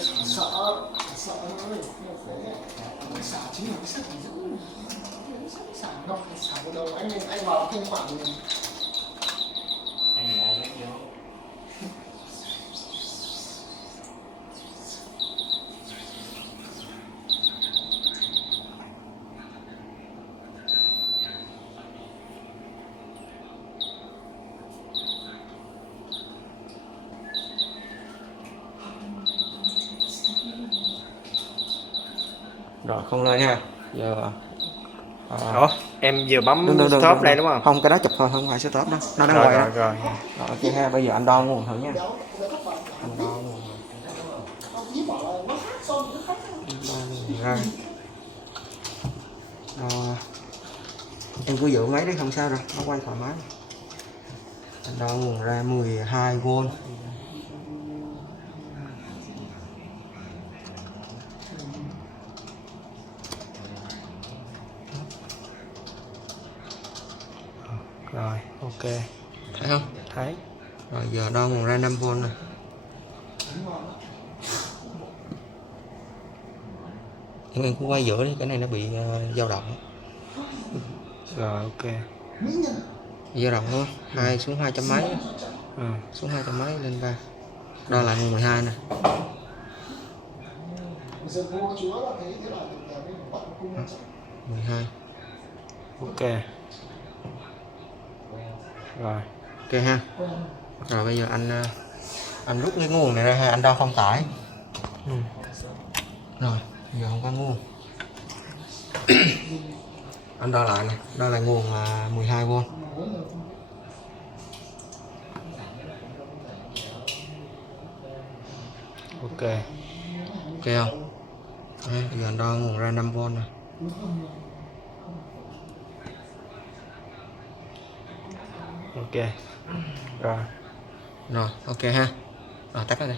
sợ sợ thôi, xả chính là cái sắt thì giữ xả đâu xả vào đầu anh vào không khoảng anh là rất vô. Rồi không lên nha. Giờ Ủa, em vừa bấm stop đây đúng không? Không, cái đó chụp thôi, không phải stop đó. Nó đang Rồi quay đó. rồi rồi. Rồi ok ha, bây giờ anh đo nguồn thử nha. Anh đo nguồn ra. Em cứ giữ máy đấy không sao đâu, nó quay thoải mái. Anh đo nguồn ra 12V. Rồi, ok. Thấy không? Thấy. Rồi giờ đo nguồn ra 5V nè. Em cứ quay giữa đi, cái này nó bị dao động. Rồi ok. Dao động thôi, xuống 200 mấy. Xuống 200 mấy lên 3. Đo lại nguồn 12 nè. 12. Ok. Rồi. Ok ha. Rồi bây giờ anh rút cái nguồn này ra ha, anh đo không tải. Rồi giờ không có nguồn. Anh đo lại nè, đo lại nguồn là 12V. Ok. Ok không? Đấy, giờ anh đo nguồn ra 5V nè. Ok. Rồi. Rồi ok ha. Rồi tắt nó đi.